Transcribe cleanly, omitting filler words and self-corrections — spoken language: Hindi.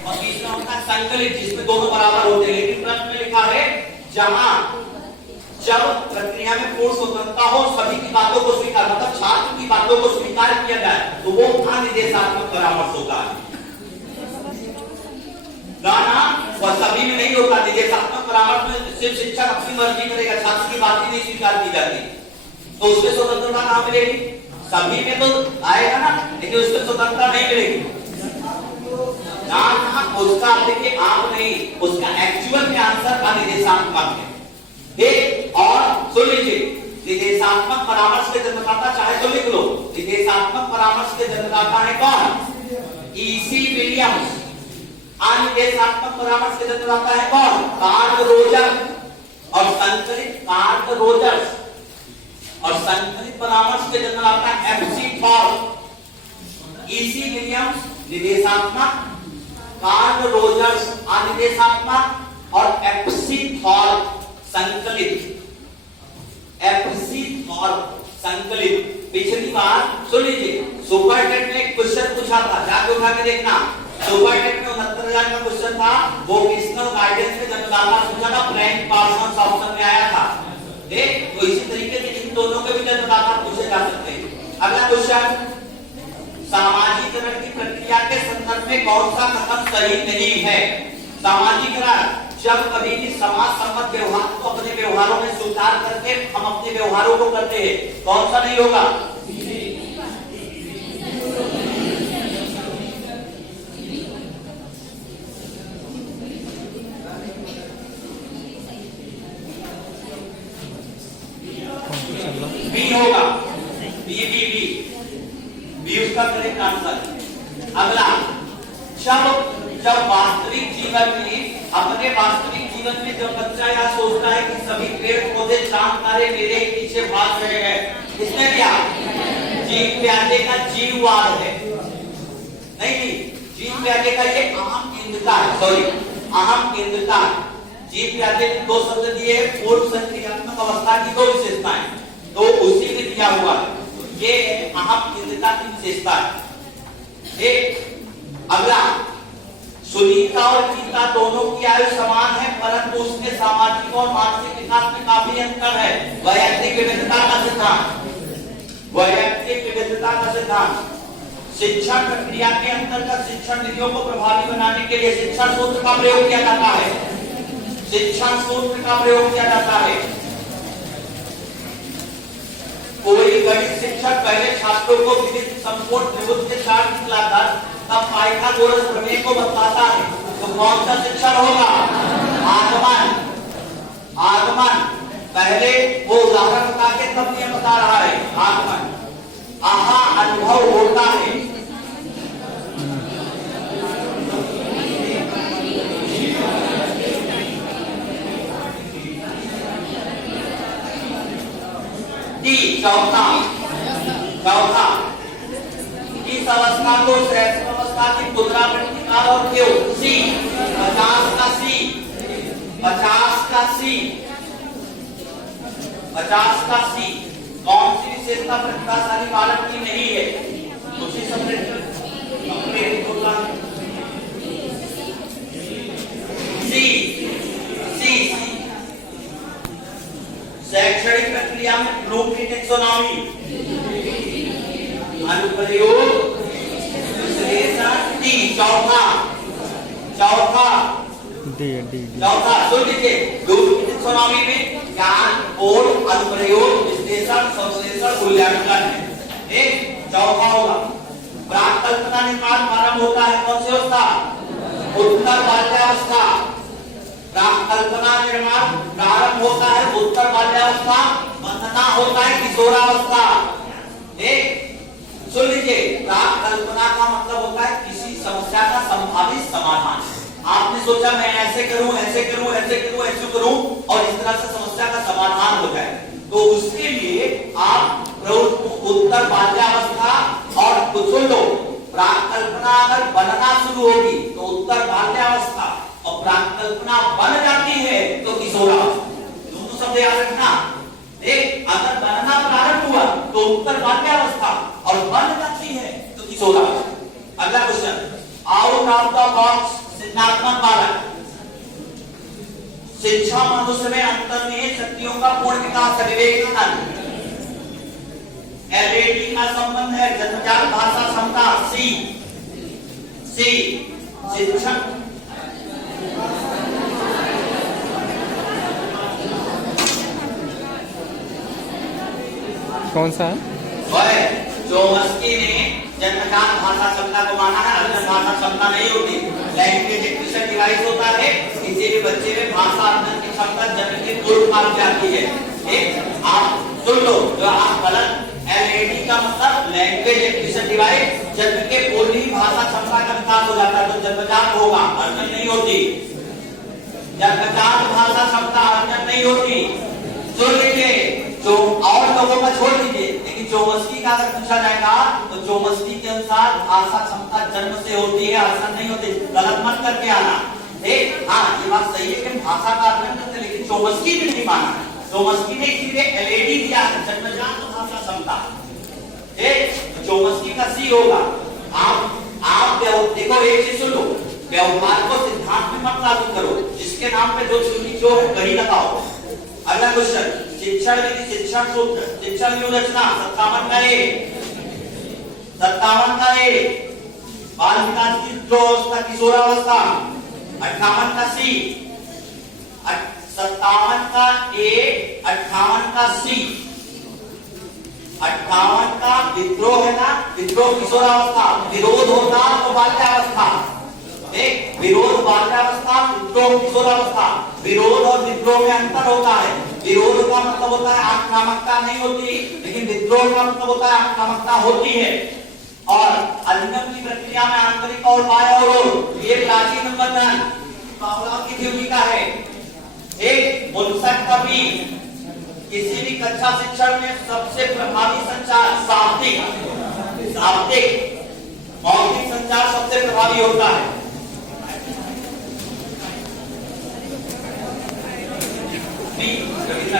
और तीसरा होता है संकलित जिसमें दोनों बराबर होते हैं। लेकिन प्रश्न में लिखा है जहां जब प्रक्रिया में पूर्ण स्वतंत्रता हो, सभी की बातों को स्वीकार, मतलब छात्र की बातों को स्वीकार किया जाए, तो वो निर्देशात्मक परामर्श होता है। गाना वह सभी में नहीं होता। निर्देशात्मक परामर्श में सिर्फ शिक्षक अपनी मर्जी करेगा, छात्र की बात ही नहीं स्वीकार की जाती, तो उसमें स्वतंत्रता कहां मिलेगी? सभी में तो आएगा ना, लेकिन उसमें स्वतंत्रता नहीं मिलेगी ना। उसका देखिए आप नहीं, उसका एक्चुअल में आंसर अनिर्देशात्मक है। और सुन लीजिए, निर्देशात्मक परामर्श के जन्मदाता चाहे तो लिख लो, निर्देशात्मक परामर्श के जन्मदाता है कौन? EC Williams. अनिर्देशात्मक परामर्श के जन्मदाता है कौन? Carl Roger. और संकलित कार्ल रोजर्स। और संकलित परामर्श के जन्मदाता है एफसी थॉल। ईसी विलियम्स निर्देशात्मक, कार्ल रोजर्स अनिर्देशात्मक और एफसी थॉल संकलित। एफसी थॉल संकलित। पिछली बार सुन लीजिए, सुपर टेट में एक क्वेश्चन पूछा था, जाके उठा के देखना। सुपर टेट में 69,000 का क्वेश्चन था, वो किसका गाइडेंस के जन्मदाता पूछा था, फ्रैंक पार्सन्स ऑप्शन में आया था। तो इसी तरीके से इन दोनों के भी जन्मदाता पूछे जा सकते हैं। अगला क्वेश्चन, सामाजिकरण की प्रक्रिया के संदर्भ में कौन सा कथन सही नहीं है? सामाजिकरण जब कभी भी समाज सम्मत व्यवहार को अपने व्यवहारों में स्वीकार करके हम अपने व्यवहारों को करते हैं, कौन सा नहीं होगा? बी होगा। बी उसका करेक्ट आंसर। अगला, जब वास्तविक जीवन में, अपने वास्तविक जीवन में जब बच्चा यह सोचता है कि सभी पेड़ पौधे चांद तारे मेरे पीछे भाग रहे हैं, इसमें क्या जीव प्यादे का जीववाद है? नहीं, जीव प्यादे का ये अहम केंद्रता है, सॉरी अहम केंद्रता है। जीव प्यादे ने दो शब्द दिए, पूर्व संक्रियात्मक अवस्था की दो विशेषताएं, तो उसी में दिया हुआ है, ये अहम केंद्रता की विशेषता है। अगला, सुनीता और गीता दोनों की आयु समान है, परंतु उसमें सामाजिक और मानसिक विकास में काफी अंतर है। वैयक्तिक विविधता का सिद्धांत। वैयक्तिक विविधता का सिद्धांत। शिक्षण प्रक्रिया के अंतर्गत शिक्षण विधियों को प्रभावी बनाने के लिए शिक्षण सूत्र का प्रयोग किया जाता है। शिक्षण सूत्र का प्रयोग किया जाता है। कोई गणित शिक्षक पहले छात्रों को विविध संपूर्ण त्रिभुज के चार्ट दिखलाकर तब पाइथागोरस प्रमेय को बताता है, तो कौन सा शिक्षण होगा? आगमन। आगमन पहले वो उदाहरण बता के तब नियम बता रहा है। आगमन आहा अनुभव होता है। चौथा इस अवस्था को श्रेष्ठ अवस्था की पुनरावृत्ति काल और क्यों? सी 50 का सी 50 का सी 50 का सी। कौन सी विशेषता प्रतिभाशाली बालक की नहीं है? उसी सब्जेक्ट सी। शैक्षणिक प्रक्रिया में ब्लूमप्रिंट टैक्सोनॉमी, अनुप्रयोग, विश्लेषण। चौथा सुन लीजिए, ब्लूमप्रिंट टैक्सोनॉमी में ज्ञान, बोध, अनुप्रयोग, विश्लेषण, संश्लेषण, मूल्यांकन है। चौथा होगा। प्राक कल्पना निर्माण प्रारंभ होता है कौन सी अवस्था? उत्तर बाल्यावस्था। प्राक कल्पना निर्माण प्रारंभ होता है उत्तर बाल्यावस्था, बंधना होता है किशोरावस्था। सुन लीजिए, प्राक कल्पना का मतलब होता है किसी समस्या का संभावित समाधान। आपने सोचा मैं ऐसे करूं, ऐसे करूं, ऐसे करूं, ऐसे करूं और इस तरह से समस्या का समाधान हो जाए, तो उसके लिए आप उत्तर बाल्यावस्था और सुन लो, प्राक कल्पना अगर बनना शुरू होगी तो उत्तर बाल्यावस्था, और प्राक कल्पना बन जाती है तो किशोरावस्था। दोनों शब्द याद रखना। अगर बनना प्रारंभ हुआ तो उत्तर बाल्यावस्था और बन जाती है तो किशोरावस्था। अगला question, out of the box चिन्हात्मक बालक। शिक्षा मनुष्य में अंतर्निहित शक्तियों का पूर्ण विकास है। विवेकानंद। एलएडी का संबंध है जन्मजात भाषा क्षमता। सी शिक्षण। कौन सा है? चोमस्की ने जन्मजात भाषा क्षमता को माना है, अर्जन भाषा क्षमता नहीं होती। लैंग्वेज एक्विजिशन डिवाइस होता है, किसी भी बच्चे में भाषा अर्जन की क्षमता जन्म के पूर्व पाई जाती है। ठीक, आप सुन लो, जो आप गलत। एलएडी का मतलब लैंग्वेज एक्विजिशन डिवाइस, जन्म के पूर्व ही भाषा क्षमता का विकास हो जाता है, तो जन्मजात होगा, अर्जन नहीं होती। जन्मजात भाषा क्षमता अर्जन नहीं होती। सुन लीजिए, जो और लोगों का छोड़ दीजिए, लेकिन चोमस्की का अगर पूछा जाएगा तो चोमस्की के अनुसार भाषा क्षमता जन्म से होती है, अर्जन नहीं होती। गलत मत करके आना। ठीक, हाँ ये बात सही है कि भाषा का अर्जन करते, लेकिन चोमस्की ने नहीं माना। चोमस्की ने इसीलिए एलएडी दिया है, जन्मजात भाषा क्षमता। ठीक, चोमस्की का सी होगा। आप देखो, एक चीज सुन लो, व्यवहार को सिद्धांत में मत लागू करो, जिसके नाम पे जो चुनी जो है वही लगाओ। अगला क्वेश्चन, शिक्षण विधि, शिक्षण सूत्र, शिक्षण व्यूहरचना 57 का ए, 57 का ए, बाल विकास की अवस्था, किशोरावस्था 58 का सी, 57 का ए, 58 का सी, 58 का विद्रोह है ना, विद्रोह किशोरावस्था, विरोध होता तो बाल्यावस्था। एक विरोध बाल्यावस्था, विद्रोह किशोरावस्था। विरोध और विद्रोह में अंतर होता है। विरोध का मतलब होता है आक्रामकता नहीं होती, लेकिन विद्रोह का मतलब होता है आक्रामकता होती है। और अधिगम की प्रक्रिया में आंतरिक और बाह्य अवरोध, ये प्राचीन बंधन पावलोव की थ्योरी का है। एक मुल्सक कवि, किसी भी कक्षा शिक्षण में सबसे प्रभावी संचार शाब्दिक, मौखिक संचार सबसे प्रभावी होता है।